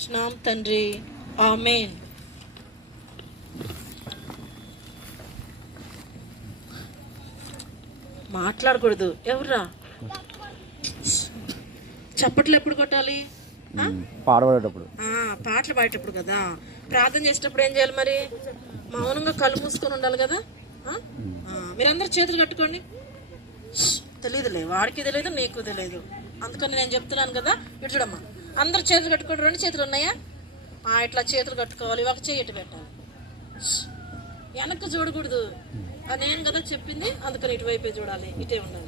కృష్ణాం తండ్రి. ఆమెన్. మాట్లాడకూడదు. ఎవర్రా? చప్పట్లు ఎప్పుడు కొట్టాలి? పాడబడేటప్పుడు పాటలు పాడేటప్పుడు కదా. ప్రార్థన చేసేటప్పుడు ఏం చేయాలి మరి? మౌనంగా కళ్ళు మూసుకొని ఉండాలి కదా? మీరందరూ చేతులు కట్టుకోండి. ష్, తెలీదులే. వాడికి తెలియదు నీకు తెలియదు అందుకని నేను చెప్తున్నాను కదా. ఇటు చూడమ్మా. అందరు చేతులు కట్టుకోండి రెండు చేతులు ఉన్నాయా? ఆ, ఇట్లా చేతులు కట్టుకోవాలి ఒక చేయి ఇటు పెట్టాలి వెనక్కి చూడకూడదు. నేను కదా చెప్పింది అందుకని ఇటువైపే చూడాలి ఇటే ఉండాలి?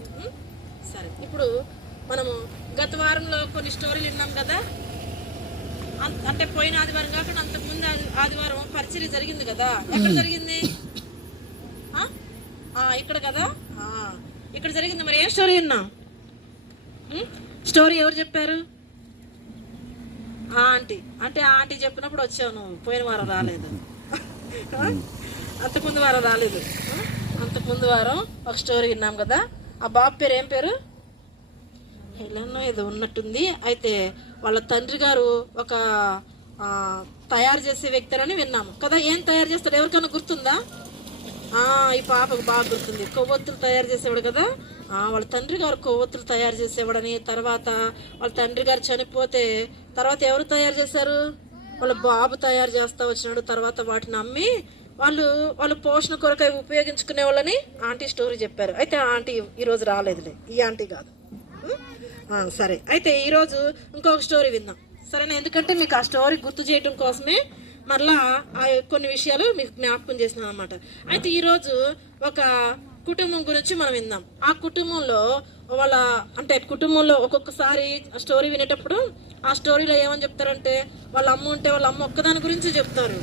సరే ఇప్పుడు మనము గత వారంలో కొన్ని స్టోరీలు విన్నాం కదా? అంటే పోయిన ఆదివారం కాకుండా అంతకు ముందు ఆది- ఆదివారం పరిచర్య జరిగింది కదా? ఎక్కడ జరిగింది? ఇక్కడ కదా? ఇక్కడ జరిగింది. మరి ఏ స్టోరీ విన్నాం? స్టోరీ ఎవరు చెప్పారు? ఆంటీ అంటే ఆంటీ చెప్పినప్పుడు వచ్చాను. పోయిన వారం రాలేదు. అంతకుముందు వారం రాలేదు. అంతకుముందు వారం ఒక స్టోరీ విన్నాం కదా. ఆ బాబు పేరు ఏం పేరు? ఎలానో ఏదో ఉన్నట్టుంది. అయితే వాళ్ళ తండ్రి గారు ఒక తయారు చేసే వ్యక్తులని విన్నాము. కదా ఏం తయారు చేస్తాడు? ఎవరికైనా గుర్తుందా? ఈ పాపకు బాగా గుర్తుంది. కొవ్వొత్తులు తయారు చేసేవాడు కదా. వాళ్ళ తండ్రి గారు కొవ్వొత్తులు తయారు చేసేవాడని తర్వాత వాళ్ళ తండ్రి గారు చనిపోతే తర్వాత ఎవరు తయారు చేశారు? వాళ్ళ బాబు తయారు చేస్తా వచ్చినాడు. తర్వాత వాటిని అమ్మి వాళ్ళు వాళ్ళు పోషణ కొరకై ఉపయోగించుకునే వాళ్ళని ఆంటీ స్టోరీ చెప్పారు. అయితే ఆ ఆంటీ ఈరోజు రాలేదులే. ఈ ఆంటీ కాదు. సరే. అయితే ఈరోజు ఇంకొక స్టోరీ విందాం. సరేనా? ఎందుకంటే మీకు ఆ స్టోరీ గుర్తు చేయడం కోసమే మరలా ఆ కొన్ని విషయాలు మీకు జ్ఞాపకం చేసినాం అనమాట అయితే ఈరోజు ఒక కుటుంబం గురించి మనం విందాం. ఆ కుటుంబంలో వాళ్ళ అంటే కుటుంబంలో ఒక్కొక్కసారి స్టోరీ వినేటప్పుడు ఆ స్టోరీలో ఏమని చెప్తారంటే వాళ్ళ అమ్మ ఉంటే వాళ్ళ అమ్మ ఒక్కదాని గురించి చెప్తారు.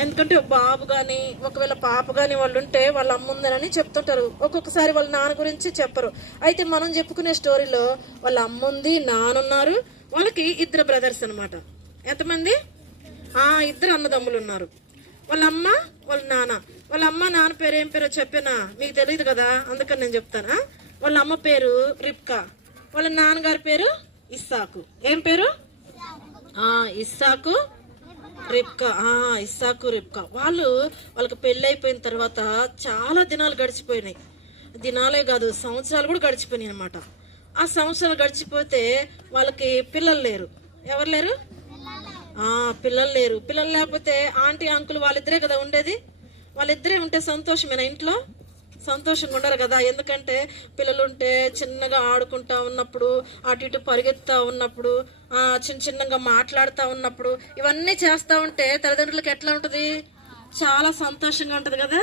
ఎందుకంటే బాబు కానీ ఒకవేళ పాప కానీ వాళ్ళు ఉంటే వాళ్ళ అమ్మ ఉందని చెప్తుంటారు. ఒక్కొక్కసారి వాళ్ళ నాన్న గురించి చెప్పరు. అయితే మనం చెప్పుకునే స్టోరీలో వాళ్ళ అమ్మ ఉంది నాన్న ఉన్నారు వాళ్ళకి ఇద్దరు బ్రదర్స్ అనమాట ఎంతమంది? ఆ ఇద్దరు అన్నదమ్ములు ఉన్నారు. వాళ్ళ అమ్మ వాళ్ళ నాన్న. వాళ్ళ అమ్మ నాన్న పేరు ఏం పేరో చెప్పానా? మీకు తెలియదు కదా అందుకని నేను చెప్తానా? వాళ్ళ అమ్మ పేరు రిప్కా వాళ్ళ నాన్నగారి పేరు ఇస్సాకు. ఏం పేరు? ఇస్సాకు రిప్కా ఇస్సాకు రిప్కా వాళ్ళు వాళ్ళకి పెళ్ళి అయిపోయిన తర్వాత చాలా దినాలు గడిచిపోయినాయి. దినాలే కాదు సంవత్సరాలు కూడా గడిచిపోయినాయి అనమాట ఆ సంవత్సరాలు గడిచిపోతే వాళ్ళకి పిల్లలు లేరు. ఎవరు లేరు? పిల్లలు లేరు. పిల్లలు లేకపోతే ఆంటీ అంకుల్ వాళ్ళిద్దరే కదా ఉండేది? వాళ్ళిద్దరే ఉంటే సంతోషమేనా ఇంట్లో? సంతోషంగా ఉండరు కదా. ఎందుకంటే పిల్లలు ఉంటే చిన్నగా ఆడుకుంటా ఉన్నప్పుడు అటు ఇటు పరిగెత్తా ఉన్నప్పుడు ఆ, చిన్న చిన్నగా మాట్లాడుతూ ఉన్నప్పుడు ఇవన్నీ చేస్తూ ఉంటే తల్లిదండ్రులకు ఎట్లా ఉంటుంది? చాలా సంతోషంగా ఉంటుంది కదా.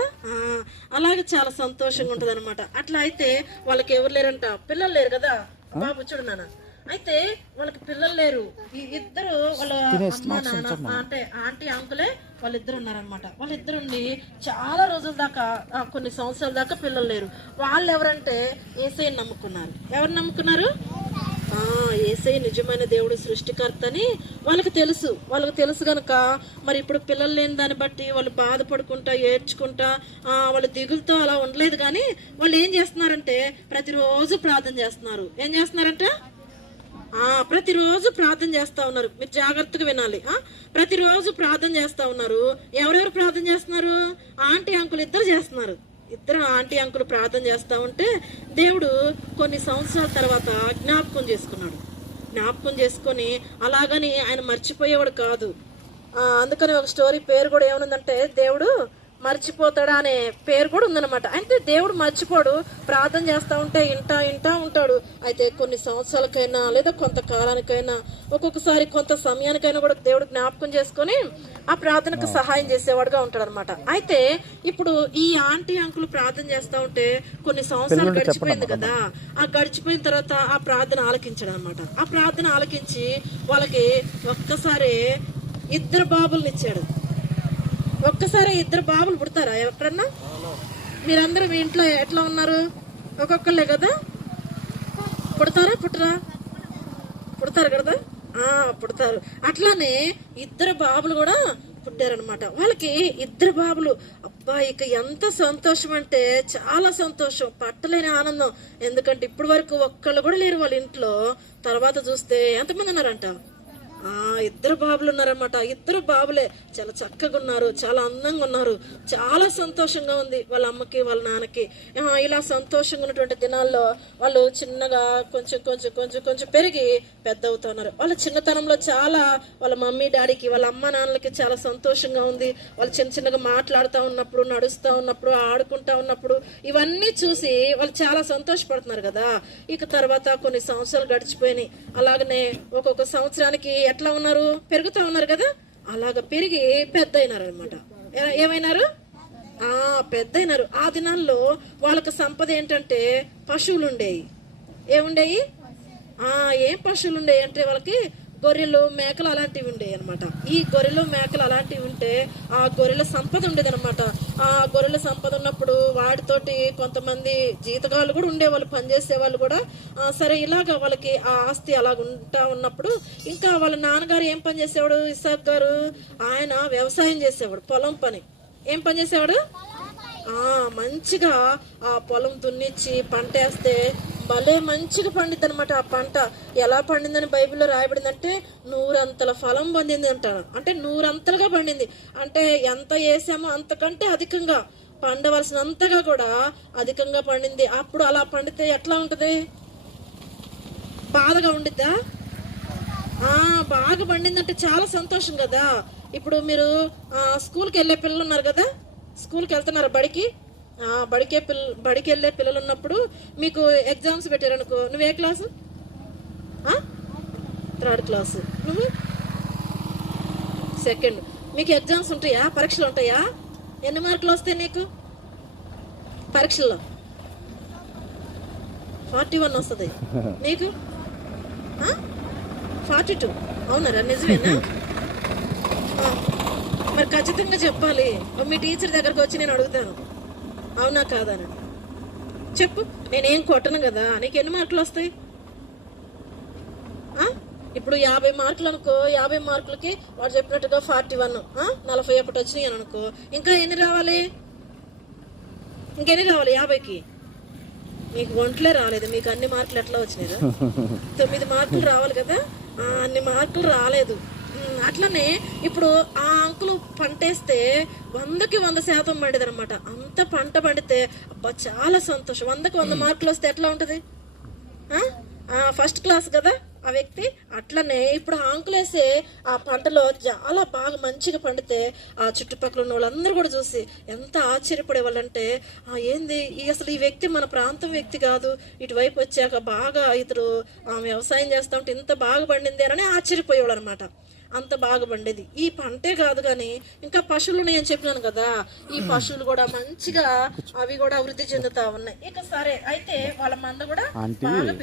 అలాగే చాలా సంతోషంగా ఉంటుంది అనమాట అట్లా అయితే వాళ్ళకి ఎవరు లేరంట? పిల్లలు లేరు కదా. బాబు చూడు నాన్న. అయితే వాళ్ళకి పిల్లలు లేరు. ఈ ఇద్దరు వాళ్ళ అమ్మ నాన్న అంటే ఆంటీ అంకులే వాళ్ళిద్దరు ఉన్నారనమాట వాళ్ళిద్దరు ఉండి చాలా రోజుల దాకా కొన్ని సంవత్సరాల దాకా పిల్లలు లేరు. వాళ్ళు ఎవరంటే ఏసైని నమ్ముకున్నారు. ఎవరు నమ్ముకున్నారు? ఆ, ఏసై నిజమైన దేవుడు సృష్టికర్త అని వాళ్ళకి తెలుసు. వాళ్ళకి తెలుసు కనుక మరి ఇప్పుడు పిల్లలు లేని దాన్ని బట్టి వాళ్ళు బాధపడుకుంటా ఏడ్చుకుంటా ఆ, వాళ్ళు దిగులతో అలా ఉండలేదు కానీ వాళ్ళు ఏం చేస్తున్నారంటే ప్రతిరోజు ప్రార్థన చేస్తున్నారు. ఏం చేస్తున్నారంటే? ప్రతిరోజు ప్రార్థన చేస్తా ఉన్నారు. మీరు జాగ్రత్తగా వినాలి. ప్రతిరోజు ప్రార్థన చేస్తా ఉన్నారు. ఎవరెవరు ప్రార్థన చేస్తున్నారు? ఆంటీ అంకుల్ ఇద్దరు చేస్తున్నారు. ఇద్దరు ఆంటీ అంకులు ప్రార్థన చేస్తూ ఉంటే దేవుడు కొన్ని సంవత్సరాల తర్వాత జ్ఞాపకం చేసుకున్నాడు. జ్ఞాపకం చేసుకొని అలాగని ఆయన మర్చిపోయేవాడు కాదు. అందుకని ఒక స్టోరీ పేరు కూడా ఏమనుందంటే దేవుడు మర్చిపోతాడా అనే పేరు కూడా ఉందన్నమాట. అంటే దేవుడు మర్చిపోడు. ప్రార్థన చేస్తా ఉంటే ఇంటా ఇంటా ఉంటాడు. అయితే కొన్ని సంవత్సరాలకైనా లేదా కొంతకాలానికైనా ఒక్కొక్కసారి కొంత సమయానికైనా కూడా దేవుడు జ్ఞాపకం చేసుకొని ఆ ప్రార్థనకు సహాయం చేసేవాడుగా ఉంటాడు అనమాట అయితే ఇప్పుడు ఈ ఆంటీ అంకులు ప్రార్థన చేస్తా ఉంటే కొన్ని సంవత్సరాలు గడిచిపోయింది కదా. ఆ గడిచిపోయిన తర్వాత ఆ ప్రార్థన ఆలకించాడు అనమాట ఆ ప్రార్థన ఆలకించి వాళ్ళకి ఒక్కసారి ఇద్దరు బాబుల్ని ఇచ్చాడు. ఒక్కసారి ఇద్దరు బాబులు పుడతారా? ఎక్కడన్నా మీరందరూ మీ ఇంట్లో ఎట్లా ఉన్నారు? ఒక్కొక్కళ్ళే కదా? పుడతారా? పుట్టరా? పుడతారు కదా? పుడతారు. అట్లానే ఇద్దరు బాబులు కూడా పుట్టారనమాట వాళ్ళకి ఇద్దరు బాబులు అబ్బా ఇక ఎంత సంతోషం అంటే చాలా సంతోషం పట్టలేని ఆనందం. ఎందుకంటే ఇప్పటి వరకు ఒక్కళ్ళు కూడా లేరు వాళ్ళ ఇంట్లో. తర్వాత చూస్తే ఎంతమంది ఉన్నారంట? ఇద్దరు బాబులు ఉన్నారన్నమాట. ఇద్దరు బాబులే. చాలా చక్కగా ఉన్నారు. చాలా అందంగా ఉన్నారు. చాలా సంతోషంగా ఉంది వాళ్ళ అమ్మకి వాళ్ళ నాన్నకి. ఇలా సంతోషంగా ఉన్నటువంటి దినాల్లో వాళ్ళు చిన్నగా కొంచెం కొంచెం కొంచెం కొంచెం పెరిగి పెద్ద అవుతున్నారు వాళ్ళ చిన్నతనంలో చాలా వాళ్ళ మమ్మీ డాడీకి వాళ్ళ అమ్మ నాన్నలకి చాలా సంతోషంగా ఉంది. వాళ్ళు చిన్న చిన్నగా మాట్లాడుతూ ఉన్నప్పుడు నడుస్తూ ఉన్నప్పుడు ఆడుకుంటా ఉన్నప్పుడు ఇవన్నీ చూసి వాళ్ళు చాలా సంతోషపడుతున్నారు కదా. ఇక తర్వాత కొన్ని సంవత్సరాలు గడిచిపోయినాయి. అలాగనే ఒక్కొక్క సంవత్సరానికి ఎట్లా ఉన్నారు? పెరుగుతూ ఉన్నారు కదా? అలాగ పెరిగి పెద్ద అయినారు అనమాట ఏమైనారు? ఆ పెద్ద అయినారు ఆ దినాల్లో వాళ్ళకి సంపద ఏంటంటే పశువులు ఉండేవి ఏముండేవి ఆ ఏం పశువులు ఉండేవి అంటే వాళ్ళకి గొర్రెలు మేకలు అలాంటివి ఉండేవి అనమాట ఈ గొర్రెలు మేకలు అలాంటివి ఉంటే ఆ గొర్రెల సంపద ఉండేదనమాట ఆ గొర్రెల సంపద ఉన్నప్పుడు వాటితోటి కొంతమంది జీతగాళ్ళు కూడా ఉండేవాళ్ళు పనిచేసే వాళ్ళు కూడా సరే ఇలాగ వాళ్ళకి ఆ ఆస్తి అలాగ ఉంటా ఉన్నప్పుడు ఇంకా వాళ్ళ నాన్నగారు ఏం పని చేసేవాడు? ఇసాక్ గారు ఆయన వ్యవసాయం చేసేవాడు పొలం పని. ఏం పని చేసేవాడు? మంచిగా ఆ పొలం దున్నిచ్చి పంట వేస్తే భలే మంచిగా పండిద్ది అనమాట ఆ పంట. ఎలా పండిందని బైబిల్లో రాయబడిందంటే నూరంతల ఫలం పొందింది అంటారు. అంటే నూరంతలుగా పండింది. అంటే ఎంత వేసామో అంతకంటే అధికంగా. పండవలసినంతగా కూడా అధికంగా పండింది. అప్పుడు అలా పండితే ఎట్లా ఉంటుంది? బాధగా ఉండిద్దా? ఆ బాగా పండిందంటే చాలా సంతోషం కదా. ఇప్పుడు మీరు స్కూల్కి వెళ్ళే పిల్లలు ఉన్నారు కదా? స్కూల్కి వెళ్తున్నారు బడికి. బడికే పిల్ల బడికి వెళ్ళే పిల్లలు ఉన్నప్పుడు మీకు ఎగ్జామ్స్ పెట్టారనుకో. నువ్వు ఏ క్లాసు? Third class. నువ్వు? సెకండ్. మీకు ఎగ్జామ్స్ ఉంటాయా? పరీక్షలు ఉంటాయా? ఎన్ని మార్కులు వస్తాయి నీకు? పరీక్షల్లో? ఫార్టీ వన్ వస్తుంది. నీకు? Forty two. అవునరా నిజమేనా? మరి ఖచ్చితంగా చెప్పాలి. మీ టీచర్ దగ్గరకు వచ్చి నేను అడుగుతాను. అవునా కాదని చెప్పు. నేనేం కొట్టను కదా. నీకు ఎన్ని మార్కులు వస్తాయి? ఇప్పుడు యాభై మార్కులు అనుకో యాభై మార్కులకి వాడు చెప్పినట్టుగా ఫార్టీ వన్. నలభై ఒకటి వచ్చినాయి అని అనుకో. ఇంకా ఎన్ని రావాలి? ఇంకెన్ని రావాలి? యాభైకి? మీకు ఒంట్లే రాలేదు. మీకు అన్ని మార్కులు ఎట్లా వచ్చినాయి? తొమ్మిది మార్కులు రావాలి కదా? అన్ని మార్కులు రాలేదు. అట్లనే ఇప్పుడు ఆ అంకులు పంటేస్తే వందకి వంద శాతం పండేది అనమాట అంత పంట పండితే అబ్బా చాలా సంతోషం. వందకి వంద మార్కులు వస్తే ఎట్లా ఉంటది? ఫస్ట్ క్లాస్ కదా ఆ వ్యక్తి? అట్లనే ఇప్పుడు ఆ అంకులు వేసే ఆ పంటలో చాలా బాగా మంచిగా పండితే ఆ చుట్టుపక్కల ఉన్న వాళ్ళందరూ కూడా చూసి ఎంత ఆశ్చర్యపడే వాళ్ళంటే ఆ ఏంది? ఈ అసలు ఈ వ్యక్తి మన ప్రాంతం వ్యక్తి కాదు. ఇటువైపు వచ్చాక బాగా ఇతడు ఆ, వ్యవసాయం చేస్తా ఉంటే ఇంత బాగా పండింది అని ఆశ్చర్యపోయేవాడు అనమాట అంత బాగా పండేది. ఈ పంటే కాదు కానీ ఇంకా పశువులు ఉన్నాయని చెప్పినాను కదా ఈ పశువులు కూడా మంచిగా అవి కూడా వృద్ధి చెందుతా ఉన్నాయి. ఇక సరే అయితే వాళ్ళ మంద కూడా బాగా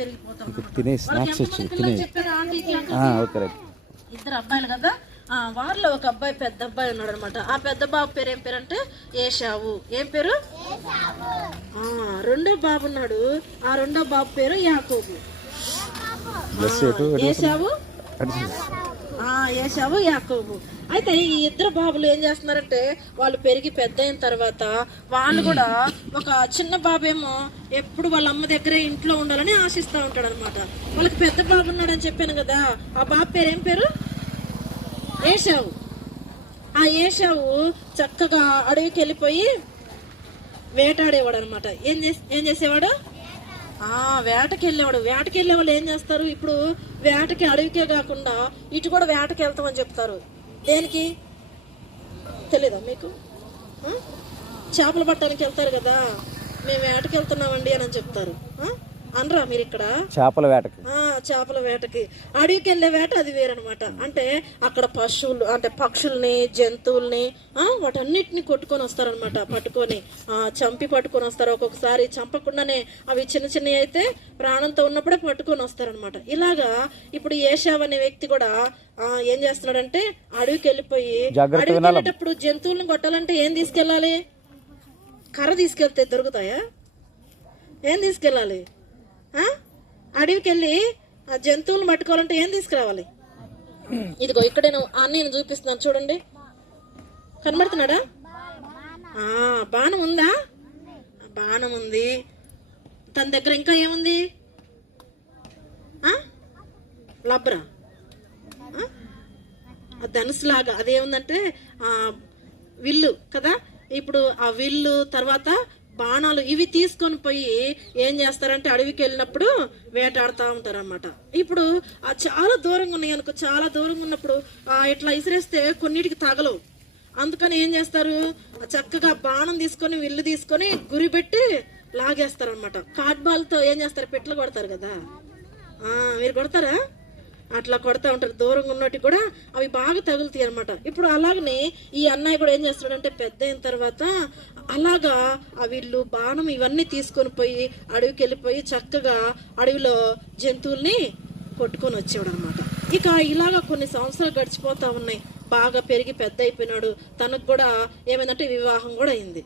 రైట్. ఇద్దరు అబ్బాయిలు కదా? ఆ వారిలో ఒక అబ్బాయి పెద్ద అబ్బాయి ఉన్నాడు అనమాట ఆ పెద్ద బాబు పేరు ఏం పేరు అంటే ఏషావు. ఏం పేరు? ఆ రెండో బాబు ఉన్నాడు. ఆ రెండో బాబు పేరు యాకోబు. ఏషావు? అటు యాకోబు. అయితే ఈ ఇద్దరు బాబులు ఏం చేస్తున్నారంటే వాళ్ళు పెరిగి పెద్ద అయిన తర్వాత వాళ్ళు కూడా ఒక చిన్న బాబేమో ఎప్పుడు వాళ్ళ అమ్మ దగ్గరే ఇంట్లో ఉండాలని ఆశిస్తూ ఉంటాడు అనమాట వాళ్ళకి పెద్ద బాబు ఉన్నాడని చెప్పాను కదా. ఆ బాబు పేరు ఏం పేరు? ఏషావు ఆ ఏషావు చక్కగా అడవికి వెళ్ళిపోయి వేటాడేవాడు అనమాట ఏం చేసి ఏం చేసేవాడు? వేటకి వెళ్ళేవాడు వేటకి వెళ్ళేవాళ్ళు ఏం చేస్తారు? ఇప్పుడు వేటకి అడవికే కాకుండా ఇటు కూడా వేటకి వెళ్తామని చెప్తారు. దేనికి? తెలీదా మీకు? చేపలు పట్టడానికి వెళ్తారు కదా. మేము వేటకి వెళ్తున్నామండి అని చెప్తారు. అనరా మీరు ఇక్కడ? చేపల వేటకు. ఆ చేపల వేటకి. అడవికి వెళ్ళే వేట అది వేరనమాట అంటే అక్కడ పశువులు అంటే పక్షుల్ని జంతువుల్ని ఆ వాటన్నిటిని కొట్టుకొని వస్తారనమాట పట్టుకొని. ఆ చంపి పట్టుకొని వస్తారు. ఒక్కొక్కసారి చంపకుండానే అవి చిన్న చిన్నవి అయితే ప్రాణంతో ఉన్నప్పుడే పట్టుకొని వస్తారనమాట ఇలాగా ఇప్పుడు ఏషావ్ అనే వ్యక్తి కూడా ఆ ఏం చేస్తున్నాడంటే అడవికి వెళ్ళిపోయి అడవికి. వెళ్ళేటప్పుడు జంతువులను కొట్టాలంటే ఏం తీసుకెళ్ళాలి? కర్ర తీసుకెళ్తే దొరుకుతాయా? ఏం తీసుకెళ్ళాలి? అడవికి వెళ్ళి ఆ జంతువులు పట్టుకోవాలంటే ఏం తీసుకురావాలి? ఇదిగో ఇక్కడ నేను అన్నయ్యను చూపిస్తున్నాను చూడండి. కనబడుతున్నాడా? ఆ, బాణం ఉందా? బాణం ఉంది. తన దగ్గర ఇంకా ఏముంది? లబ్రా ఆ? ఆ అదేముందంటే విల్లు కదా? ఇప్పుడు ఆ విల్లు తర్వాత బాణాలు ఇవి తీసుకొని పోయి ఏం చేస్తారంటే అడవికి వెళ్ళినప్పుడు వేటాడుతూ ఉంటారు అనమాట ఇప్పుడు ఆ చాలా దూరంగా ఉన్నాయి అనుకో చాలా దూరంగా ఉన్నప్పుడు ఆ ఇట్లా ఇసిరేస్తే కొన్నిటికి తగలవు. అందుకని ఏం చేస్తారు? చక్కగా బాణం తీసుకొని విల్లు తీసుకొని గురి పెట్టి లాగేస్తారు అనమాట తో ఏం చేస్తారు? పెట్లు కొడతారు కదా. మీరు కొడతారా? అట్లా కొడతా ఉంటారు. దూరంగా ఉన్నట్టు కూడా అవి బాగా తగులుతాయి అనమాట ఇప్పుడు అలాగనే ఈ అన్నయ్య కూడా ఏం చేస్తున్నాడంటే పెద్ద అయిన తర్వాత అలాగా ఆ వీళ్ళు బాణం ఇవన్నీ తీసుకొని పోయి అడవికి వెళ్ళిపోయి చక్కగా అడవిలో జంతువుల్ని కొట్టుకొని వచ్చేవాడు అనమాట ఇక ఇలాగా కొన్ని సంవత్సరాలు గడిచిపోతా ఉన్నాయి. బాగా పెరిగి పెద్ద అయిపోయినాడు. తనకు కూడా ఏమైందంటే వివాహం కూడా అయింది.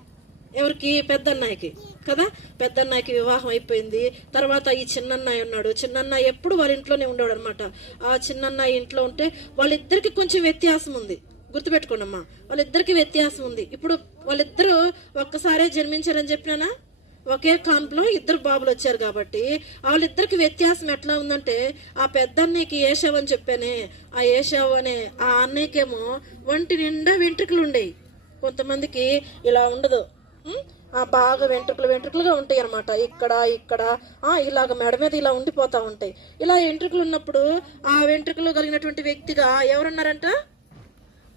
ఎవరికి? పెద్దన్నయ్యకి. కదా? పెద్దన్నయ్యకి వివాహం అయిపోయింది. తర్వాత ఈ చిన్నన్నయ్య ఉన్నాడు. చిన్నన్నయ్య ఎప్పుడు వాళ్ళ ఇంట్లోనే ఉండేవాడు అనమాట ఆ చిన్నన్నయ్య ఇంట్లో ఉంటే వాళ్ళిద్దరికి కొంచెం వ్యత్యాసం ఉంది. గుర్తుపెట్టుకోండి అమ్మా వాళ్ళిద్దరికి వ్యత్యాసం ఉంది. ఇప్పుడు వాళ్ళిద్దరూ ఒక్కసారే జన్మించారని చెప్పినానా? ఒకే కాన్పులో ఇద్దరు బాబులు వచ్చారు కాబట్టి వాళ్ళిద్దరికి వ్యత్యాసం ఎట్లా ఉందంటే ఆ పెద్ద అన్నయ్యకి ఏషావు అని చెప్పానే. ఆ ఏషావు అనే ఆ అన్నయ్యకేమో ఒంటి నిండా వెంట్రుకలు ఉండేవి కొంతమందికి ఇలా ఉండదు. బాగా వెంట్రుకలు వెంట్రుకలుగా ఉంటాయి అనమాట ఇక్కడ ఇక్కడ ఇలాగ మెడ మీద ఇలా ఉండిపోతూ ఉంటాయి. ఇలా వెంట్రుకలు ఉన్నప్పుడు ఆ వెంట్రుకలు కలిగినటువంటి వ్యక్తిగా ఎవరున్నారంట?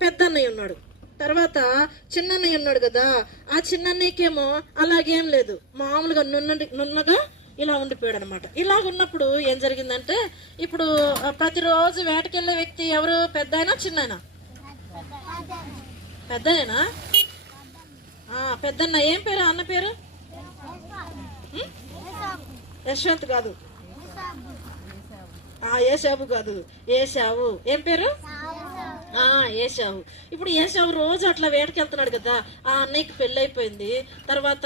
పెద్దన్నయ్య ఉన్నాడు. తర్వాత చిన్నన్నయ్య ఉన్నాడు కదా. ఆ చిన్నన్నయ్యకేమో అలాగేం లేదు. మామూలుగా నున్న నున్నగా ఇలా ఉండిపోయాడు అనమాట ఇలాగ ఉన్నప్పుడు ఏం జరిగిందంటే ఇప్పుడు ప్రతిరోజు వేటకెళ్ళే వ్యక్తి ఎవరు? పెద్ద అయినా చిన్న పెద్దనేనా పెద్దన్న ఏం పేరు? అన్న పేరు? యశ్వంత్ కాదు. ఆ ఏసాబు కాదు. ఏసావు. ఏం పేరు? ఆ ఏసావు. ఇప్పుడు ఏసావు రోజు అట్లా వేటకి వెళ్తున్నాడు కదా. ఆ అన్నయ్యకి పెళ్ళి అయిపోయింది తర్వాత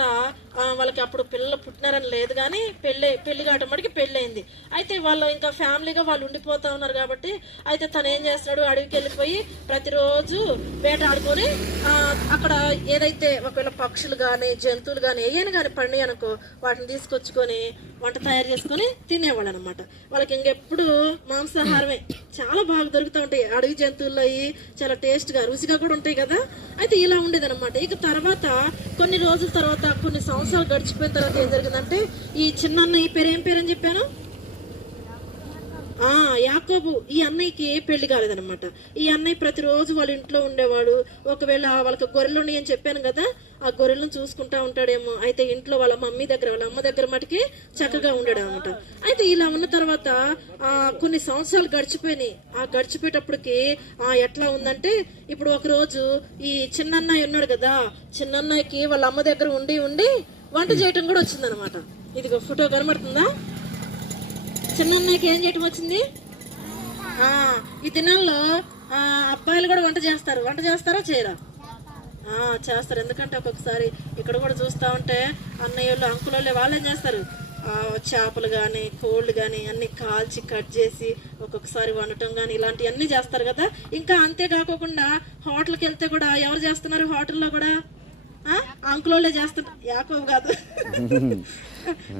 వాళ్ళకి అప్పుడు పిల్లలు పుట్టినారని లేదు కానీ పెళ్ళి పెళ్ళి కావటం పెళ్ళైంది అయితే వాళ్ళు ఇంకా ఫ్యామిలీగా వాళ్ళు ఉండిపోతా ఉన్నారు కాబట్టి అయితే తను ఏం చేస్తున్నాడు అడవికి వెళ్ళిపోయి ప్రతిరోజు వేటాడుకొని అక్కడ ఏదైతే ఒకవేళ పక్షులు కానీ జంతువులు కానీ ఏయని కానీ పండి అనుకో వాటిని తీసుకొచ్చుకొని వంట తయారు చేసుకొని తినేవాళ్ళు అనమాట వాళ్ళకి ఇంకెప్పుడు మాంసాహారమే చాలా బాగా దొరుకుతూ ఉంటాయి. అడవి జంతువుల్లో చాలా టేస్ట్గా రుచిగా కూడా ఉంటాయి కదా. అయితే ఇలా ఉండేది అనమాట ఇక తర్వాత కొన్ని రోజుల తర్వాత కొన్ని సంవత్సరాలు గడిచిపోయిన తర్వాత ఏం జరిగిందంటే ఈ చిన్న అన్నయ్య పేరు ఏం పేరు అని చెప్పాను? ఆ యాకోబు. ఈ అన్నయ్యకి పెళ్ళి కాలేదనమాట ఈ అన్నయ్య ప్రతిరోజు వాళ్ళ ఇంట్లో ఉండేవాడు. ఒకవేళ వాళ్ళకి గొర్రెలు ఉన్నాయని అని చెప్పాను కదా ఆ గొర్రెలను చూసుకుంటా ఉంటాడేమో. అయితే ఇంట్లో వాళ్ళ మమ్మీ దగ్గర వాళ్ళ అమ్మ దగ్గర మటుకి చక్కగా ఉండడం అనమాట అయితే ఇలా ఉన్న తర్వాత ఆ కొన్ని సంవత్సరాలు గడిచిపోయినాయి. ఆ గడిచిపోయేటప్పటికి ఆ ఎట్లా ఉందంటే ఇప్పుడు ఒకరోజు ఈ చిన్నన్నయ్య ఉన్నాడు కదా చిన్నన్నయ్యకి వాళ్ళ అమ్మ దగ్గర ఉండి ఉండి వంట చేయటం కూడా వచ్చిందనమాట ఇదిగో ఫోటో కనబడుతుందా? చిన్న అన్నయ్యకి ఏం చేయటం వచ్చింది? ఈ దినాల్లో అబ్బాయిలు కూడా వంట చేస్తారు. వంట చేస్తారా? చేయరా? చేస్తారు. ఎందుకంటే ఒక్కొక్కసారి ఇక్కడ కూడా చూస్తూ ఉంటే అన్నయ్యలు అంకులలో వాళ్ళు ఏం చేస్తారు? చేపలు కానీ కోళ్ళు కానీ అన్నీ కాల్చి కట్ చేసి ఒక్కొక్కసారి వండటం కానీ ఇలాంటివన్నీ చేస్తారు కదా. ఇంకా అంతేకాకుండా హోటల్కి వెళ్తే కూడా ఎవరు చేస్తున్నారు హోటల్లో కూడా? అంకులోళ్ళే చేస్తాడు యాకోబు కాదు.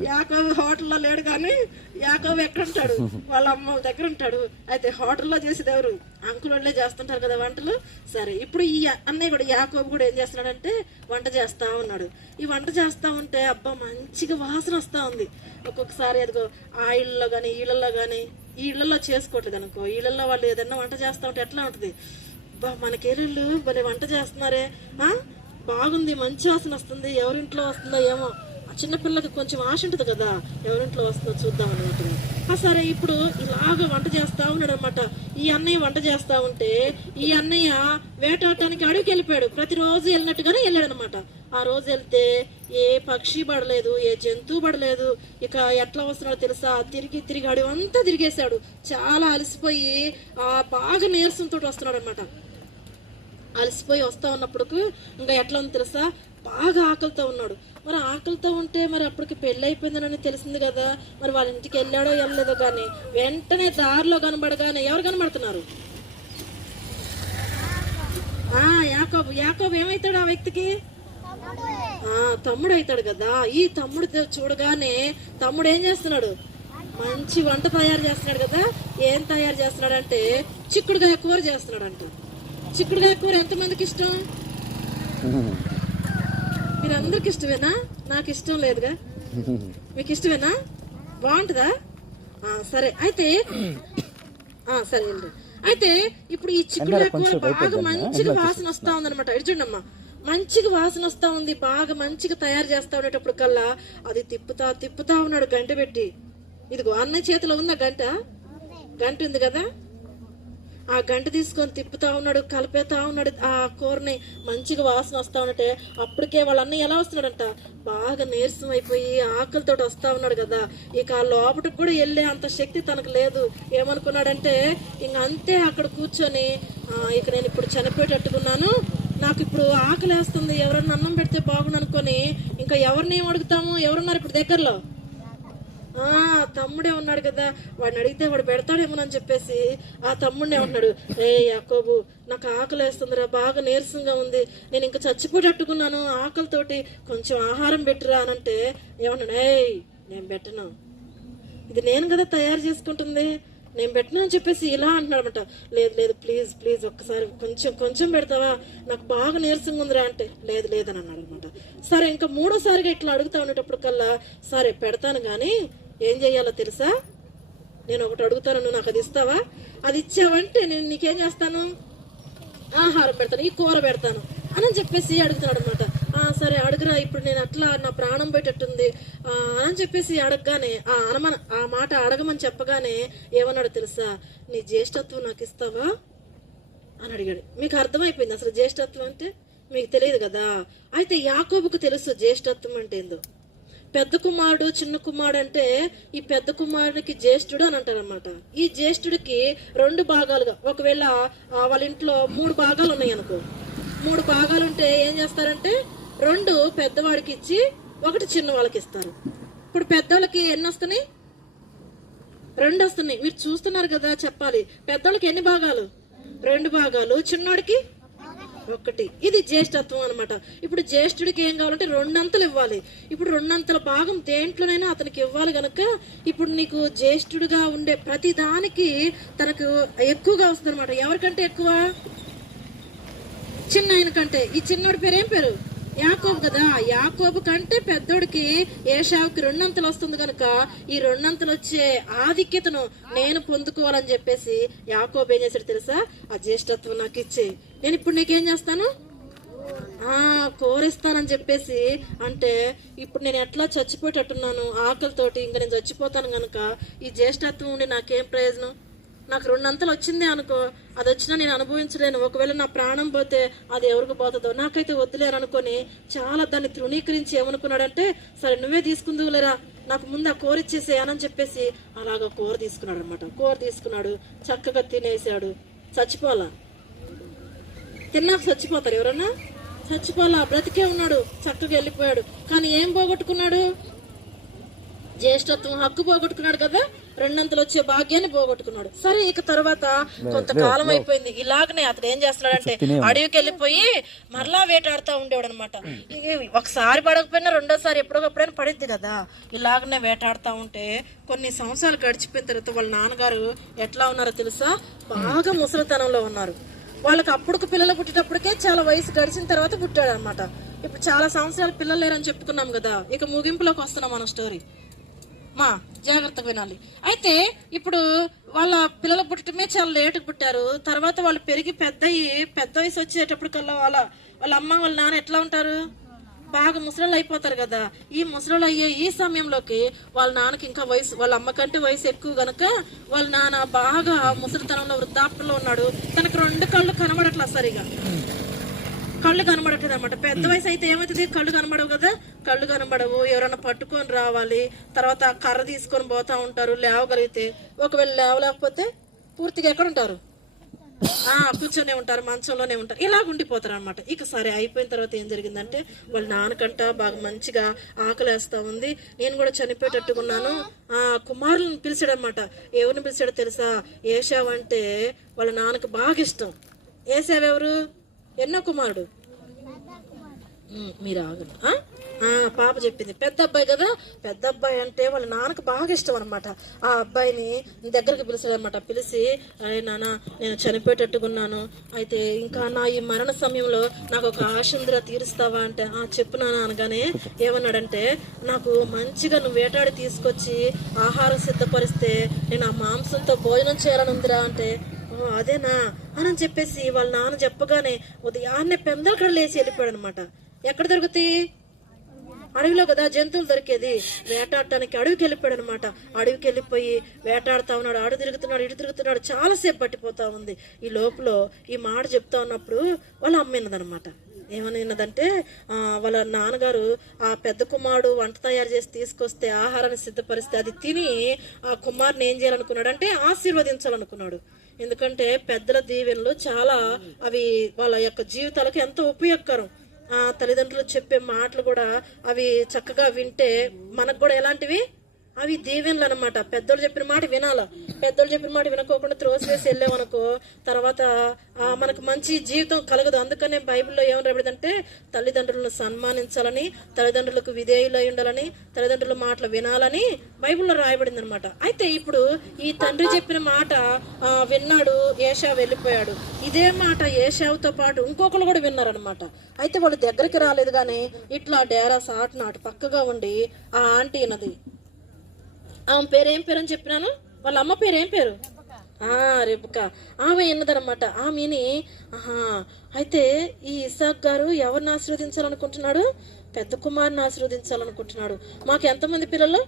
యాకోబు హోటల్లో లేడు కానీ యాకోబు ఎక్కడ ఉంటాడు వాళ్ళ అమ్మ దగ్గర ఉంటాడు. అయితే హోటల్లో చేసేది ఎవరు? అంకులోళ్ళే చేస్తుంటారు కదా వంటలు? సరే ఇప్పుడు ఈ అన్నయ్య కూడా యాకోబు కూడా ఏం చేస్తున్నాడంటే వంట చేస్తా ఉన్నాడు. ఈ వంట చేస్తా ఉంటే అబ్బా మంచిగా వాసన వస్తూ ఉంది. ఒక్కొక్కసారి అదిగో ఆ కానీ ఈళ్ళల్లో కానీ ఈ ఇళ్ళల్లో చేసుకోవట్లేదు అనుకో ఇళ్ళల్లో వాళ్ళు ఏదన్నా వంట చేస్తా ఉంటే ఎట్లా ఉంటుంది? బా మనకేళ్ళు భలే వంట చేస్తున్నారే. ఆ? బాగుంది మంచి వాసన వస్తుంది ఎవరింట్లో వస్తుందో ఏమో. ఆ చిన్నపిల్లకి కొంచెం ఆశ ఉంటుంది కదా ఎవరింట్లో వస్తుందో చూద్దాం అన్నట్టుగా ఆ సరే ఇప్పుడు ఇలాగ వంట చేస్తా ఉన్నాడు అనమాట ఈ అన్నయ్య వంట చేస్తా ఉంటే ఈ అన్నయ్య వేటాడటానికి అడవికి వెళ్ళిపోయాడు. ప్రతిరోజు వెళ్ళినట్టుగానే వెళ్ళాడు అనమాట ఆ రోజు వెళ్తే ఏ పక్షి పడలేదు ఏ జంతువు పడలేదు. ఇక ఎట్లా వస్తున్నాడో తెలుసా? తిరిగి తిరిగి అడవి అంతా తిరిగేశాడు. చాలా అలసిపోయి ఆ బాగా నీరసంతో వస్తున్నాడు అనమాట అలసిపోయి వస్తా ఉన్నప్పుడు ఇంకా ఎట్లా ఉంది తెలుసా? బాగా ఆకలితో ఉన్నాడు. మరి ఆకలితో ఉంటే మరి అప్పటికి పెళ్ళి అయిపోయిందని తెలిసింది కదా. మరి వాళ్ళ ఇంటికి వెళ్ళాడో వెళ్ళలేదో కానీ వెంటనే దారిలో కనబడగానే ఎవరు కనబడుతున్నారు? ఆ యాకోబు యాకోబు ఏమైతాడు ఆ వ్యక్తికి? ఆ తమ్ముడు అవుతాడు కదా. ఈ తమ్ముడు చూడగానే తమ్ముడు ఏం చేస్తున్నాడు? మంచి వంట తయారు చేస్తున్నాడు కదా. ఏం తయారు చేస్తున్నాడంటే చిక్కుడుగాయ కూర చేస్తున్నాడంట. చిక్కుడుగాయ కూర ఎంతమందికి ఇష్టం? మీరందరికి ఇష్టమేనా? నాకు ఇష్టం లేదుగా. మీకు ఇష్టమేనా? బాగుంటుందా? సరే. అయితే ఆ, సరే వెళ్ళు. అయితే ఇప్పుడు ఈ చిక్కుడుకాయ కూర బాగా మంచిగా వాసన వస్తా ఉందన్నమాట. ఇటు చూడమ్మా మంచిగా వాసన వస్తా ఉంది. బాగా మంచిగా తయారు చేస్తా ఉండేటప్పుడు కల్లా అది తిప్పుతా తిప్పుతా ఉన్నాడు గంట పెట్టి. ఇదిగో అన్నయ్య చేతిలో ఉందా గంట? గంట ఉంది కదా? ఆ గంట తీసుకొని తిప్పుతా ఉన్నాడు కలిపేతా ఉన్నాడు ఆ కూరని మంచిగా వాసన వస్తా ఉన్నట్టే అప్పటికే వాళ్ళ అన్నయ్య ఎలా వస్తున్నాడంట? బాగా నీరసం అయిపోయి ఆకలితో వస్తా ఉన్నాడు కదా. ఇక ఆ లోపలికి కూడా వెళ్ళే అంత శక్తి తనకు లేదు. ఏమనుకున్నాడంటే ఇంక అంతే అక్కడ కూర్చొని ఇక నేను ఇప్పుడు చనిపోయేటట్టుకున్నాను. నాకు ఇప్పుడు ఆకలి వేస్తుంది ఎవరన్నా అన్నం పెడితే బాగుండు అనుకొని ఇంకా ఎవరిని ఏం అడుగుతాము? ఎవరున్నారు ఇప్పుడు దగ్గరలో? తమ్ముడే ఉన్నాడు కదా. వాడిని అడిగితే వాడు పెడతాడేమోనని చెప్పేసి ఆ తమ్ముడే ఉన్నాడు ఏ యాకోబు నాకు ఆకలి వేస్తుందిరా బాగా నీరసంగా ఉంది. నేను ఇంకా చచ్చిపోయేటట్టుకున్నాను ఆకలితోటి. కొంచెం ఆహారం పెట్టురా అని అంటే ఏమన్నాడు ఏయ్ నేను పెట్టను. ఇది నేను కదా తయారు చేసుకుంటుంది. నేను పెట్టినా అని చెప్పేసి ఇలా అంటున్నాడనమాట లేదు లేదు ప్లీజ్ ప్లీజ్ ఒక్కసారి కొంచెం కొంచెం పెడతావా? నాకు బాగా నీరసంగా ఉందిరా అంటే లేదు లేదని అన్నాడు అనమాట సరే ఇంకా మూడోసారిగా ఇట్లా అడుగుతా ఉండేటప్పుడు కల్లా సరే పెడతాను కానీ ఏం చెయ్యాలో తెలుసా? నేను ఒకటి అడుగుతాను నువ్వు నాకు అది ఇస్తావా? అది ఇచ్చావంటే నేను నీకేం చేస్తాను? ఆహారం పెడతాను ఈ కూర పెడతాను అని చెప్పేసి అడుగుతున్నాడు అనమాట సరే అడుగురా ఇప్పుడు నేను అట్లా నా ప్రాణం పోయేటట్టుంది. అని చెప్పేసి అడగగానే ఆ అనమన ఆ మాట అడగమని చెప్పగానే ఏమన్నాడు తెలుసా? నీ జ్యేష్ఠత్వం నాకు ఇస్తావా? అని అడిగాడు. మీకు అర్థమైపోయింది? అసలు జ్యేష్ఠత్వం అంటే? మీకు తెలియదు కదా? అయితే యాకోబుకు తెలుసు జ్యేష్ఠత్వం అంటే ఏందో. పెద్ద కుమారుడు చిన్న కుమారుడు అంటే ఈ పెద్ద కుమారుడికి జ్యేష్ఠుడు అని అంటారనమాట ఈ జ్యేష్ఠుడికి రెండు భాగాలుగా ఒకవేళ వాళ్ళ ఇంట్లో మూడు భాగాలు ఉన్నాయి అనుకో. మూడు భాగాలు ఉంటే ఏం చేస్తారంటే రెండు పెద్దవాడికి ఇచ్చి ఒకటి చిన్న వాళ్ళకి ఇస్తారు ఇప్పుడు పెద్దవాళ్ళకి ఎన్ని వస్తున్నాయి రెండు వస్తున్నాయి మీరు చూస్తున్నారు కదా చెప్పాలి. పెద్దోళ్ళకి ఎన్ని భాగాలు? రెండు భాగాలు. చిన్నోడికి ఒకటి. ఇది జ్యేష్ఠత్వం అనమాట ఇప్పుడు జ్యేష్ఠుడికి ఏం కావాలంటే రెండంతలు ఇవ్వాలి. ఇప్పుడు రెండంతల భాగం దేంట్లోనైనా అతనికి ఇవ్వాలి కనుక ఇప్పుడు నీకు జ్యేష్ఠుడిగా ఉండే ప్రతి దానికి తనకు ఎక్కువగా వస్తుంది అనమాట ఎవరికంటే ఎక్కువ? చిన్న ఆయన కంటే. ఈ చిన్నోడి పేరు ఏం పేరు? యాకోబు కదా యాకోబు కంటే పెద్దోడికి ఏషావుకి రెండంతలు వస్తుంది కనుక ఈ రెండంతలు వచ్చే ఆధిక్యతను నేను పొందుకోవాలని చెప్పేసి యాకోబు ఏం చేశాడు తెలుసా? ఆ జ్యేష్ఠత్వం నాకు ఇచ్చే నేను ఇప్పుడు నీకేం చేస్తాను? ఆ కోరిస్తానని చెప్పేసి అంటే ఇప్పుడు నేను ఎట్లా చచ్చిపోయేటట్టున్నాను? ఆకలితోటి ఇంకా నేను చచ్చిపోతాను కనుక ఈ జ్యేష్ఠత్వం ఉండి నాకేం ప్రయోజనం? నాకు రెండంతలు వచ్చిందే అనుకో అది వచ్చినా నేను అనుభవించలేను. ఒకవేళ నా ప్రాణం పోతే అది ఎవరికి పోతుందో? నాకైతే వద్దులేరు అనుకొని చాలా దాన్ని తృణీకరించి ఏమనుకున్నాడంటే సరే నువ్వే తీసుకుందువులేరా నాకు ముందు ఆ కూర ఇచ్చేసే చెప్పేసి అలాగ కూర తీసుకున్నాడు అనమాట కూర తీసుకున్నాడు చక్కగా తినేసాడు చచ్చిపోలా తిన్నాక చచ్చిపోతారు ఎవరన్నా? చచ్చిపోలా బ్రతికే ఉన్నాడు చక్కగా వెళ్ళిపోయాడు. కానీ ఏం పోగొట్టుకున్నాడు? జ్యేష్ఠత్వం హక్కు పోగొట్టుకున్నాడు కదా? రెండంతలు వచ్చే భాగ్యాన్ని పోగొట్టుకున్నాడు. సరే ఇక తర్వాత కొంతకాలం అయిపోయింది. ఇలాగనే అతను ఏం చేస్తున్నాడంటే అడవికి వెళ్ళిపోయి మరలా వేటాడుతూ ఉండేవాడు అనమాట ఒకసారి పడకపోయినా రెండోసారి ఎప్పుడోకప్పుడైనా పడిద్ది కదా. ఇలాగనే వేటాడుతూ ఉంటే కొన్ని సంవత్సరాలు గడిచిపోయిన తర్వాత వాళ్ళ నాన్నగారు ఎట్లా ఉన్నారో తెలుసా? బాగా ముసలితనంలో ఉన్నారు. వాళ్ళకి అప్పుడు పిల్లలు పుట్టేటప్పటికే చాలా వయసు గడిచిన తర్వాత పుట్టాడు అనమాట ఇప్పుడు చాలా సంవత్సరాలు పిల్లలు లేరని చెప్పుకున్నాం కదా. ఇక ముగింపులోకి వస్తున్నాం మన స్టోరీ. మా జాగ్రత్తగా వినాలి. అయితే ఇప్పుడు వాళ్ళ పిల్లలు పుట్టడమే చాలా లేటుగా పుట్టారు. తర్వాత వాళ్ళు పెరిగి పెద్ద పెద్ద వయసు వచ్చేటప్పుడు కల్లా వాళ్ళ వాళ్ళ అమ్మ వాళ్ళ నాన్న ఎట్లా ఉంటారు? బాగా ముసలాళ్ళు అయిపోతారు కదా. ఈ ముసలాళ్ళు అయ్యే ఈ సమయంలోకి వాళ్ళ నాన్నకి ఇంకా వయసు వాళ్ళ అమ్మ కంటే వయసు ఎక్కువ గనక వాళ్ళ నాన్న బాగా ముసలితనంలో వృద్ధాప్యంలో ఉన్నాడు. తనకు రెండు కళ్ళు కనబడట్లా సరిగా. కళ్ళు కనబడట్లేదు అనమాట పెద్ద వయసు అయితే ఏమవుతుంది? కళ్ళు కనబడవు కదా? కళ్ళు కనబడవు. ఎవరైనా పట్టుకొని రావాలి. తర్వాత కర్ర తీసుకొని పోతా ఉంటారు లేవగలిగితే. ఒకవేళ లేవలేకపోతే పూర్తిగా ఎక్కడ ఉంటారు? కూర్చొని ఉంటారు మంచంలోనే ఉంటారు. ఇలా ఉండిపోతారు అనమాట ఇక సరే అయిపోయిన తర్వాత ఏం జరిగిందంటే వాళ్ళ నాన్నకంట బాగా మంచిగా ఆకలేస్తా ఉంది. నేను కూడా చనిపోయేటట్టుకున్నాను. ఆ కుమారులను పిలిచాడనమాట ఎవరిని పిలిచాడో తెలుసా? ఏషావ్ అంటే వాళ్ళ నాన్నకు బాగా ఇష్టం. ఏసావు ఎవరు? ఎన్నో కుమారుడు? మీరు ఆగండి. పాప చెప్పింది పెద్ద అబ్బాయి కదా పెద్ద అబ్బాయి అంటే వాళ్ళ నాన్నకు బాగా ఇష్టం అనమాట ఆ అబ్బాయిని దగ్గరికి పిలిచాడనమాట పిలిచి అరే నాన్న నేను చనిపోయేటట్టుకున్నాను. అయితే ఇంకా నా ఈ మరణ సమయంలో నాకు ఒక ఆశంద్ర తీరుస్తావా? అంటే ఆ చెప్పు నాన్న అనగానే ఏమన్నాడంటే నాకు మంచిగా నువ్వు వేటాడి తీసుకొచ్చి ఆహారం సిద్ధపరిస్తే నేను ఆ మాంసంతో భోజనం చేయాలని ఉందిరా అంటే అదేనా? అని చెప్పేసి వాళ్ళ నాన్న చెప్పగానే ఉదయాన్నే పెందల కడ లేచి వెళ్ళిపోయాడు అనమాట ఎక్కడ దొరుకుతాయి అడవిలో కదా జంతువులు దొరికేది. వేటాడటానికి అడవికి వెళ్ళిపోయాడు అనమాట అడవికి వెళ్ళిపోయి వేటాడుతా ఉన్నాడు ఆడు తిరుగుతున్నాడు ఇటు తిరుగుతున్నాడు చాలాసేపు పట్టిపోతా ఉంది. ఈ లోపల ఈ మాట చెప్తా ఉన్నప్పుడు వాళ్ళ అమ్మినదనమాట ఏమనిన్నదంటే వాళ్ళ నాన్నగారు ఆ పెద్ద కుమారుడు వంట తయారు చేసి తీసుకొస్తే ఆహారాన్ని సిద్ధపరిస్తే అది తిని ఆ కుమారుని ఏం చేయాలనుకున్నాడు అంటే ఆశీర్వదించాలనుకున్నాడు. ఎందుకంటే పెద్దల దీవెనలు చాలా అవి వాళ్ళ యొక్క జీవితాలకు ఎంతో ఉపయోగకరం. ఆ తల్లిదండ్రులు చెప్పే మాటలు కూడా అవి చక్కగా వింటే మనకు కూడా ఎలాంటివి? అవి దీవెనలు అనమాట పెద్దోళ్ళు చెప్పిన మాట వినాల. పెద్దోళ్ళు చెప్పిన మాట వినకోకుండా త్రోసివేసి వెళ్ళామనుకో తర్వాత మనకు మంచి జీవితం కలగదు. అందుకనే బైబిల్లో ఏమని రాబడిందంటే తల్లిదండ్రులను సన్మానించాలని తల్లిదండ్రులకు విధేయులై ఉండాలని తల్లిదండ్రుల మాటలు వినాలని బైబిల్లో రాయబడింది అనమాట అయితే ఇప్పుడు ఈ తండ్రి చెప్పిన మాట విన్నాడు ఏషా వెళ్ళిపోయాడు. ఇదే మాట ఏషావుతో పాటు ఇంకొకరు కూడా విన్నారనమాట అయితే వాళ్ళు దగ్గరికి రాలేదు కానీ ఇట్లా డేరా సాట్ నాటు పక్కగా ఉండి ఆ ఆంటీ నది ఆమె పేరు ఏం పేరు అని చెప్పినాను? వాళ్ళ అమ్మ పేరు ఏం పేరు? ఆ రేపుక ఆమె ఎన్నదనమాట ఆమెని ఆహా అయితే ఈ ఇసాక్ గారు ఎవరిని ఆశీర్వదించాలనుకుంటున్నాడు? పెద్ద కుమారుని ఆశీర్వదించాలనుకుంటున్నాడు. మాకు ఎంతమంది పిల్లలు?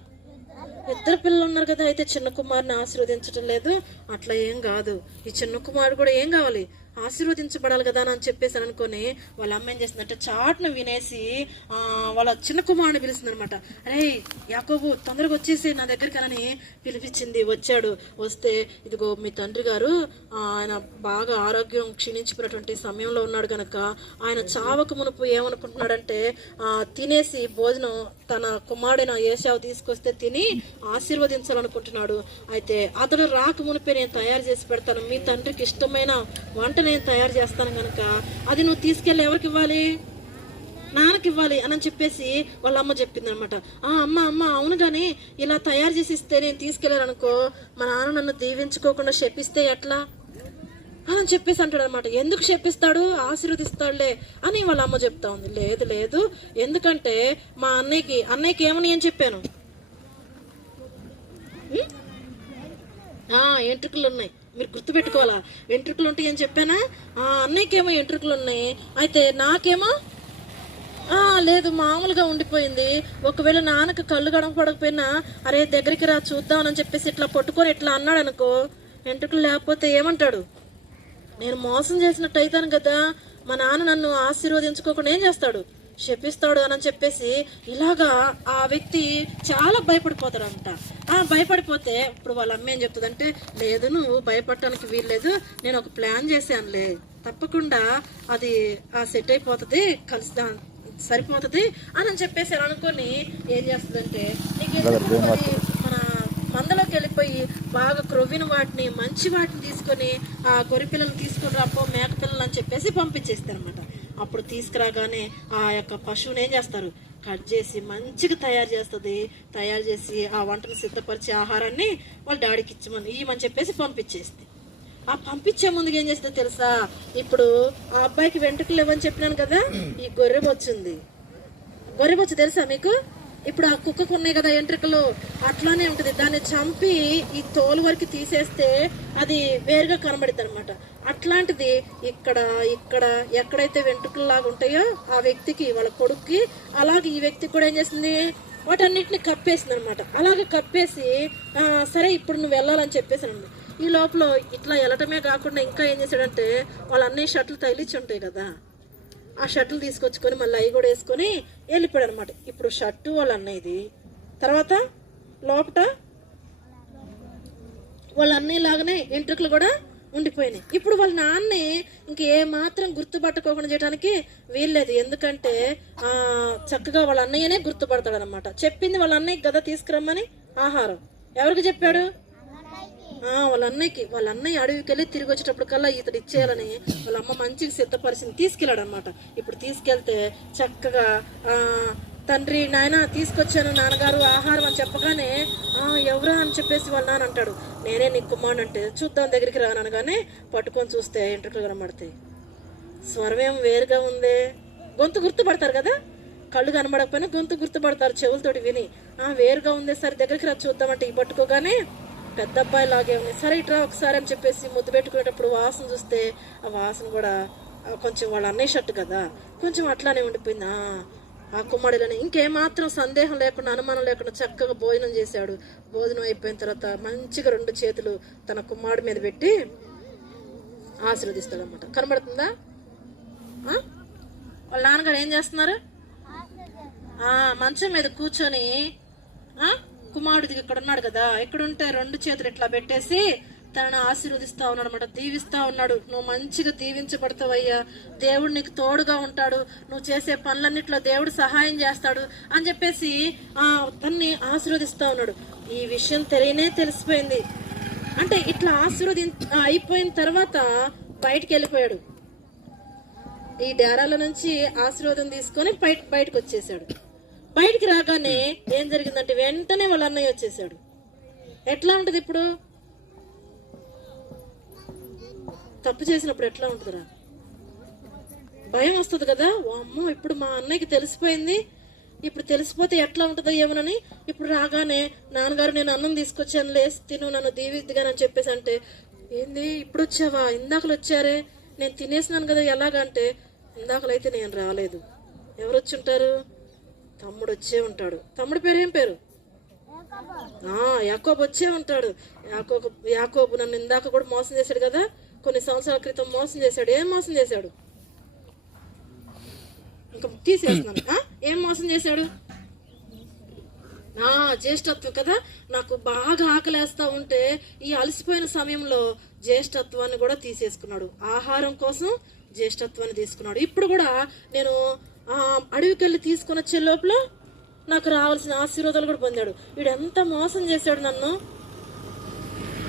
ఇద్దరు పిల్లలు ఉన్నారు కదా అయితే చిన్న కుమారుని ఆశీర్వదించడం లేదు. అట్లా ఏం కాదు. ఈ చిన్న కుమారుడు కూడా ఏం కావాలి? ఆశీర్వదించబడాలి కదా అని చెప్పేసి అనుకొని వాళ్ళ అమ్మ ఏం చేసిందంటే చాటును వినేసి వాళ్ళ చిన్న కుమారుని పిలిచిందనమాట అరే యాకోబు తొందరగా వచ్చేసి నా దగ్గరికి అని పిలిపించింది. వచ్చాడు. వస్తే ఇదిగో మీ తండ్రి గారు ఆయన బాగా ఆరోగ్యం క్షీణించిపోయినటువంటి సమయంలో ఉన్నాడు కనుక ఆయన చావక మునుపు ఏమనుకుంటున్నాడంటే తినేసి భోజనం తన కుమారుడైన ఏషావు తీసుకొస్తే తిని ఆశీర్వదించాలనుకుంటున్నాడు. అయితే అతడు రాక మునిపే నేను తయారు చేసి పెడతాను. మీ తండ్రికి ఇష్టమైన వంట నేను తయారు చేస్తాను కనుక అది నువ్వు తీసుకెళ్ళి ఎవరికి ఇవ్వాలి? నాన్నకి ఇవ్వాలి అని చెప్పేసి వాళ్ళ అమ్మ చెప్పింది అనమాట ఆ అమ్మ అమ్మ అవును కానీ ఇలా తయారు చేసి ఇస్తే నేను తీసుకెళ్ళాను అనుకో మా నాన్న నన్ను దీవించుకోకుండా శపిస్తే ఎట్లా? అని చెప్పేసి అంటాడు అనమాట ఎందుకు చెప్పిస్తాడు ఆశీర్వదిస్తాడులే అని వాళ్ళ అమ్మ చెప్తా ఉంది. లేదు లేదు. ఎందుకంటే మా అన్నయ్యకి అన్నయ్యకి ఏమని అని చెప్పాను? ఆ ఎంట్రుకలు ఉన్నాయి. మీరు గుర్తుపెట్టుకోవాలా? వెంట్రుకలు ఉంటాయి అని చెప్పానా? ఆ అన్నయ్యకేమో వెంట్రుకలు ఉన్నాయి. అయితే నాకేమో? లేదు మామూలుగా ఉండిపోయింది. ఒకవేళ నాన్నకు కళ్ళు గడపడకపోయినా అరే దగ్గరికి రా చూద్దామని చెప్పేసి ఇట్లా పట్టుకొని ఇట్లా అన్నాడు అనుకో వెంట్రుకలు లేకపోతే ఏమంటాడు? నేను మోసం చేసినట్టు అవుతాను కదా. మా నాన్న నన్ను ఆశీర్వదించుకోకుండా ఏం చేస్తాడు? శపిస్తాడు అని చెప్పేసి ఇలాగా ఆ వ్యక్తి చాలా భయపడిపోతాడంట. ఆ భయపడిపోతే ఇప్పుడు వాళ్ళ అమ్మ ఏం చెప్తుందంటే లేదు నువ్వు భయపడటానికి వీల్లేదు నేను ఒక ప్లాన్ చేశానులే. తప్పకుండా అది ఆ సెట్ అయిపోతుంది కలిసి సరిపోతుంది అని చెప్పేసి అని అనుకొని ఏం చేస్తుందంటే నీకు మందలోకి వెళ్ళిపోయి బాగా క్రొవ్విన వాటిని మంచి వాటిని తీసుకొని ఆ గొర్రె పిల్లలు తీసుకొని రాపో మేక పిల్లలు అని చెప్పేసి పంపించేస్తారు అనమాట అప్పుడు తీసుకురాగానే ఆ యొక్క పశువుని ఏం చేస్తారు? కట్ చేసి మంచిగా తయారు చేస్తుంది. తయారు చేసి ఆ వంటను సిద్ధపరిచే ఆహారాన్ని వాళ్ళ డాడీకి ఇచ్చమని ఇవ్వమని చెప్పేసి పంపించేస్తుంది ఆ పంపించే ముందుకు ఏం చేస్తుందో తెలుసా? ఇప్పుడు ఆ అబ్బాయికి వెంట్రుకలు ఇవ్వని చెప్పినాను కదా ఈ గొర్రె వచ్చింది గొర్రెబొచ్చు తెలుసా మీకు? ఇప్పుడు ఆ కుక్కకు ఉన్నాయి కదా ఎంట్రికలు. అట్లానే ఉంటుంది. దాన్ని చంపి ఈ తోలు వరకు తీసేస్తే అది వేరుగా కనబడుతుంది అనమాట అట్లాంటిది ఇక్కడ ఇక్కడ ఎక్కడైతే వెంట్రుకలు లాగా ఉంటాయో ఆ వ్యక్తికి వాళ్ళ కొడుక్కి అలాగే ఈ వ్యక్తికి కూడా ఏం చేసింది వాటన్నిటిని కప్పేసింది అనమాట అలాగే కప్పేసి సరే ఇప్పుడు నువ్వు వెళ్ళాలని చెప్పేసి అనమాట ఈ లోపల ఇట్లా వెళ్ళటమే కాకుండా ఇంకా ఏం చేశాడంటే వాళ్ళ అన్ని షర్ట్లు తగిలిచ్చి ఉంటాయి కదా. ఆ షర్ట్లు తీసుకొచ్చుకొని మళ్ళీ అవి కూడా వేసుకొని వెళ్ళిపోయాడు అనమాట ఇప్పుడు షర్టు వాళ్ళ అన్నయ్యది తర్వాత లోపట వాళ్ళ అన్నయ్య లాగానే ఎంట్రుకలు కూడా ఉండిపోయినాయి. ఇప్పుడు వాళ్ళ నాన్నే ఇంకే మాత్రం గుర్తుపట్టుకోకుండా చేయడానికి వీల్లేదు. ఎందుకంటే ఆ చక్కగా వాళ్ళ అన్నయ్యనే గుర్తుపడతాడు అనమాట చెప్పింది వాళ్ళ అన్నయ్యకి గద తీసుకురమ్మని ఆహారం. ఎవరికి చెప్పాడు? వాళ్ళ అన్నయ్యకి వాళ్ళ అన్నయ్య అడవికి వెళ్ళి తిరిగి వచ్చేటప్పుడు కల్లా ఇతడు ఇచ్చేయాలని వాళ్ళ అమ్మ మంచిగా సిద్ధపరిచింది. తీసుకెళ్ళాడు అనమాట ఇప్పుడు తీసుకెళ్తే చక్కగా తండ్రి నాయన తీసుకొచ్చాను నాన్నగారు ఆహారం అని చెప్పగానే ఎవరా? అని చెప్పేసి వాళ్ళ నాన్న అంటాడు. నేనే నీ కుమారుడు అంటే చూద్దాం దగ్గరికి రానగానే పట్టుకొని చూస్తే ఎంట్రుకలు కనబడతాయి. స్వరం ఏం వేరుగా ఉందే? గొంతు గుర్తుపడతారు కదా? కళ్ళు కనబడకపోయినా గొంతు గుర్తుపడతారు చెవులతోటి విని. ఆ వేరుగా ఉంది? సరే దగ్గరికి రా చూద్దామంటే ఈ పట్టుకోగానే పెద్ద అబ్బాయి లాగే ఉంది. సరే ఇట్రా ఒకసారి అని చెప్పేసి ముద్దు పెట్టుకునేటప్పుడు వాసన చూస్తే ఆ వాసన కూడా కొంచెం వాళ్ళ అన్నయ్య షర్ట్ కదా కొంచెం అట్లానే ఉండిపోయింది. ఆ, కుమ్మడిలోనే ఇంకేమాత్రం సందేహం లేకుండా అనుమానం లేకుండా చక్కగా భోజనం చేశాడు. భోజనం అయిపోయిన తర్వాత మంచిగా రెండు చేతులు తన కుమ్మాడి మీద పెట్టి ఆశీర్వదిస్తాడు అనమాట కనబడుతుందా? ఆ? వాళ్ళ నాన్నగారు ఏం చేస్తున్నారు? మంచం మీద కూర్చొని ఆ? కుమారుడికి ఇక్కడ ఉన్నాడు కదా ఇక్కడ ఉంటే రెండు చేతులు ఇట్లా పెట్టేసి తనను ఆశీర్వదిస్తా ఉన్నాడు అనమాట దీవిస్తా ఉన్నాడు. నువ్వు మంచిగా దీవించబడతావయ్యా దేవుడు నీకు తోడుగా ఉంటాడు నువ్వు చేసే పనులన్నిట్లో దేవుడు సహాయం చేస్తాడు అని చెప్పేసి ఆ తన్ని ఆశీర్వదిస్తా ఉన్నాడు. ఈ విషయం తెలియనే తెలిసిపోయింది. అంటే ఇట్లా ఆశీర్వది అయిపోయిన తర్వాత బయటికి వెళ్ళిపోయాడు. ఈ డేరాల నుంచి ఆశీర్వాదం తీసుకొని బయట బయటకు వచ్చేసాడు. బయటికి రాగానే ఏం జరిగిందంటే వెంటనే వాళ్ళ అన్నయ్య వచ్చేసాడు. ఎట్లా ఉంటుంది ఇప్పుడు? తప్పు చేసినప్పుడు ఎట్లా ఉంటుందిరా? భయం వస్తుంది కదా? అమ్మో ఇప్పుడు మా అన్నయ్యకి తెలిసిపోయింది. ఇప్పుడు తెలిసిపోతే ఎట్లా ఉంటుందో ఏమోనని ఇప్పుడు రాగానే నాన్నగారు నేను అన్నం తీసుకొచ్చాను లేసి తిను నన్ను దీవిద్దిగానని చెప్పేసి అంటే ఏంది ఇప్పుడు వచ్చావా? ఇందాకలు వచ్చారే? నేను తినేసినాను కదా ఎలాగంటే ఇందాకలైతే నేను రాలేదు. ఎవరు వచ్చి ఉంటారు? తమ్ముడు వచ్చే ఉంటాడు. తమ్ముడు పేరు ఏం పేరు? యాకోబు వచ్చే ఉంటాడు. యాకోబు యాకోబు నన్ను ఇందాక కూడా మోసం చేశాడు కదా? కొన్ని సంవత్సరాల క్రితం మోసం చేశాడు. ఏం మోసం చేశాడు? ఇంకా తీసేస్తున్నాను. ఏం మోసం చేశాడు? నా జ్యేష్ఠత్వం కదా? నాకు బాగా ఆకలేస్తా ఉంటే ఈ అలసిపోయిన సమయంలో జ్యేష్ఠత్వాన్ని కూడా తీసేసుకున్నాడు. ఆహారం కోసం జ్యేష్ఠత్వాన్ని తీసుకున్నాడు. ఇప్పుడు కూడా నేను అడవికి వెళ్ళి తీసుకొని వచ్చే లోపల నాకు రావాల్సిన ఆశీర్వాదాలు కూడా పొందాడు. వీడు ఎంత మోసం చేశాడు నన్ను?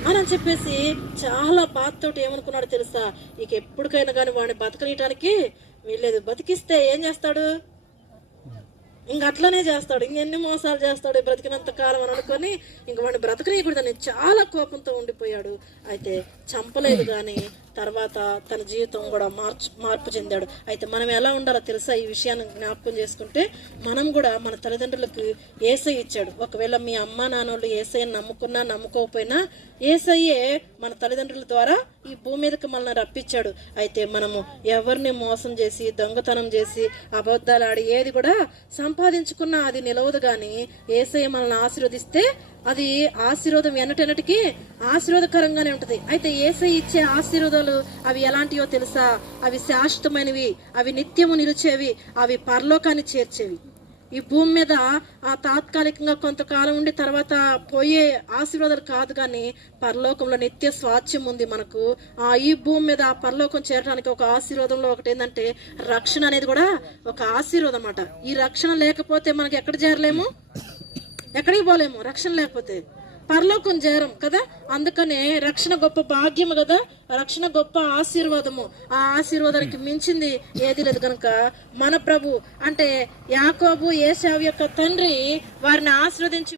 అని అని చెప్పేసి చాలా బాధతోటి ఏమనుకున్నాడు తెలుసా? ఇక ఎప్పటికైనా కానీ వాడిని బతకనీయటానికి వీల్లేదు. బతికిస్తే ఏం చేస్తాడు? ఇంక అట్లనే చేస్తాడు. ఇంకెన్ని మోసాలు చేస్తాడు బ్రతికినంత కాలం అని అనుకొని ఇంక వాడిని బ్రతకనీయకూడదని చాలా కోపంతో ఉండిపోయాడు. అయితే చంపలేదు కానీ తర్వాత తన జీవితం కూడా మార్చు మార్పు చెందాడు. అయితే మనం ఎలా ఉండాలో తెలుసా? ఈ విషయాన్ని జ్ఞాపకం చేసుకుంటే మనం కూడా మన తల్లిదండ్రులకు ఏసై ఇచ్చాడు. ఒకవేళ మీ అమ్మ నాన్నోళ్ళు ఏసైని నమ్ముకున్నా నమ్ముకోకపోయినా ఏసయ్యే మన తల్లిదండ్రుల ద్వారా ఈ భూమి మీదకి మనల్ని రప్పించాడు. అయితే మనము ఎవరిని మోసం చేసి దొంగతనం చేసి అబద్ధాలు ఆడి ఏది కూడా సంపాదించుకున్నా అది నిలవదు కానీ ఏసయ్య మనల్ని ఆశీర్వదిస్తే అది ఆశీర్వాదం ఎన్నటెన్నటికి ఆశీర్వాదకరంగానే ఉంటుంది. అయితే ఏసై ఇచ్చే ఆశీర్వాదాలు అవి ఎలాంటివో తెలుసా? అవి శాశ్వతమైనవి అవి నిత్యము నిలిచేవి అవి పరలోకాన్ని చేర్చేవి. ఈ భూమి మీద ఆ తాత్కాలికంగా కొంతకాలం ఉండి తర్వాత పోయే ఆశీర్వాదాలు కాదు కానీ పరలోకంలో నిత్య స్వాధ్యం ఉంది మనకు. ఆ ఈ భూమి మీద ఆ పరలోకం చేరడానికి ఒక ఆశీర్వాదంలో ఒకటి ఏంటంటే రక్షణ అనేది కూడా ఒక ఆశీర్వాదం అన్నమాట. ఈ రక్షణ లేకపోతే మనకి ఎక్కడ చేరలేము? ఎక్కడికి పోలేము? రక్షణ లేకపోతే. పరలోకం చేరం కదా? అందుకనే రక్షణ గొప్ప భాగ్యము కదా? రక్షణ గొప్ప ఆశీర్వాదము. ఆ ఆశీర్వాదానికి మించింది ఏది లేదు కనుక మన ప్రభు అంటే యాకోబు ఏసావు యొక్క తండ్రి వారిని ఆశీర్వదించి